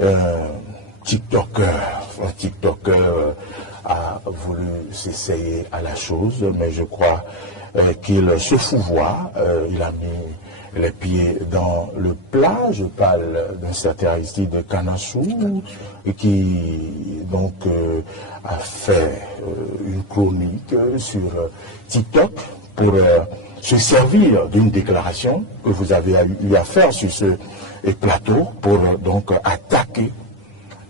Un TikToker a voulu s'essayer à la chose, mais je crois qu'il se fouvoie. Il a mis les pieds dans le plat. Je parle d'un certain Aristide Kanassou qui donc a fait une chronique sur TikTok pour se servir d'une déclaration que vous avez eu à faire sur ce plateau pour donc attaquer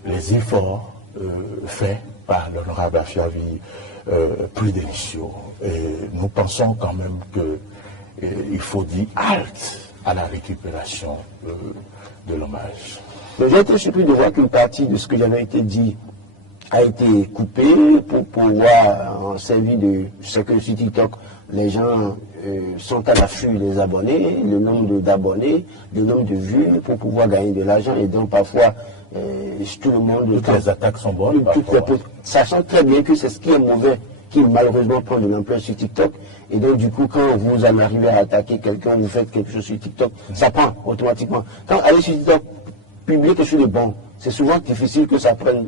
les efforts faits par l'honorable Afiavi Prudentiaux. Et nous pensons quand même qu'il faut dire halte à la récupération de l'hommage. J'ai été surpris de voir qu'une partie de ce que j'avais été dit a été coupée pour pouvoir en servir de ce que sur TikTok, les gens sont à l'affût des abonnés, le nombre d'abonnés, le nombre de vues pour pouvoir gagner de l'argent et donc parfois tout le monde... Toutes les attaques sont bonnes. Sachant très bien que c'est ce qui est mauvais qui malheureusement prend de l'ampleur sur TikTok. Et donc du coup, quand vous en arrivez à attaquer quelqu'un, vous faites quelque chose sur TikTok, ça prend automatiquement. Quand aller sur TikTok, publier quelque chose de bon, c'est souvent difficile que ça prenne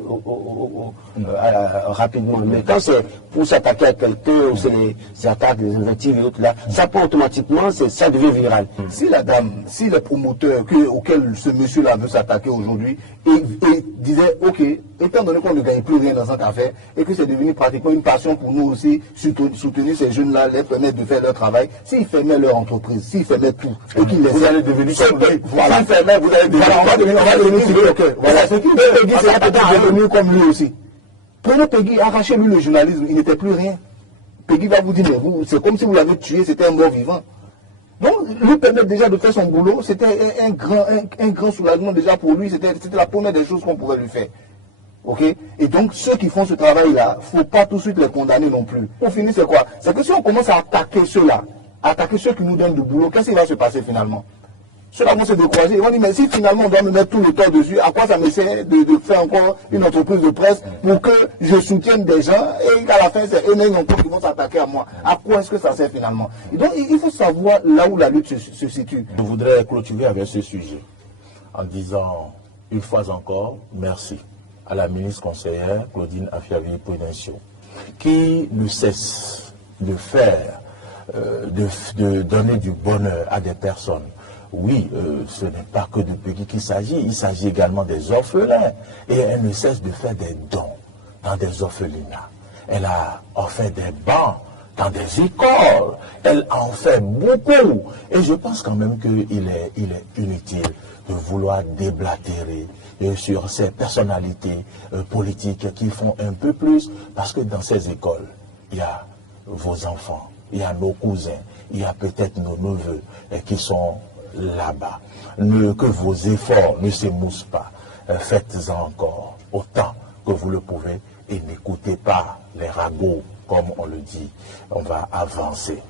rapidement. Mais quand c'est pour s'attaquer à quelqu'un, ou c'est les attaques, les invectives et autres là, ça prend automatiquement, ça devient viral. Si la dame, si le promoteur auquel ce monsieur-là veut s'attaquer aujourd'hui, et disait, ok, étant donné qu'on ne gagne plus rien dans cette affaire, et que c'est devenu pratiquement une passion pour nous aussi, soutenir ces jeunes-là, les permettre de faire leur travail, s'ils fermaient leur entreprise, s'ils fermaient tout, et qu'ils laissaient... Vous allez devenir... Voilà, s'ils fermaient, vous allez devenir... Voilà, on va devenir TikToker. Voilà. C'est qui Peggy sera peut-être devenu comme lui aussi. Prenez Peggy, arrachez-lui le journalisme, il n'était plus rien. Peggy va vous dire, mais c'est comme si vous l'avez tué, c'était un mort vivant. Donc, lui permettre déjà de faire son boulot, c'était un grand soulagement déjà pour lui, c'était la première des choses qu'on pouvait lui faire. Ok? Et donc, ceux qui font ce travail-là, il ne faut pas tout de suite les condamner non plus. Pour finir, c'est quoi? C'est que si on commence à attaquer ceux-là, attaquer ceux qui nous donnent du boulot, qu'est-ce qui va se passer finalement? Ceux-là vont se décourager. Ils vont dire, mais si finalement on doit me mettre tout le temps dessus, à quoi ça me sert de faire encore une entreprise de presse pour que je soutienne des gens et qu'à la fin, c'est eux-mêmes encore qui vont s'attaquer à moi. À quoi est-ce que ça sert finalement? Et donc, il faut savoir là où la lutte se situe. Je voudrais clôturer avec ce sujet en disant une fois encore merci à la ministre conseillère Claudine Afiavi Prudentiaux qui ne cesse de faire, de donner du bonheur à des personnes. Oui, ce n'est pas que de Peggy qu'il s'agit, il s'agit également des orphelins. Et elle ne cesse de faire des dons dans des orphelinats. Elle a offert des bancs dans des écoles. Elle en fait beaucoup. Et je pense quand même qu'il est inutile de vouloir déblatérer sur ces personnalités politiques qui font un peu plus. Parce que dans ces écoles, il y a vos enfants, il y a nos cousins, il y a peut-être nos neveux qui sont là-bas. Que vos efforts ne s'émoussent pas. Faites-en encore autant que vous le pouvez et n'écoutez pas les ragots, comme on le dit. On va avancer.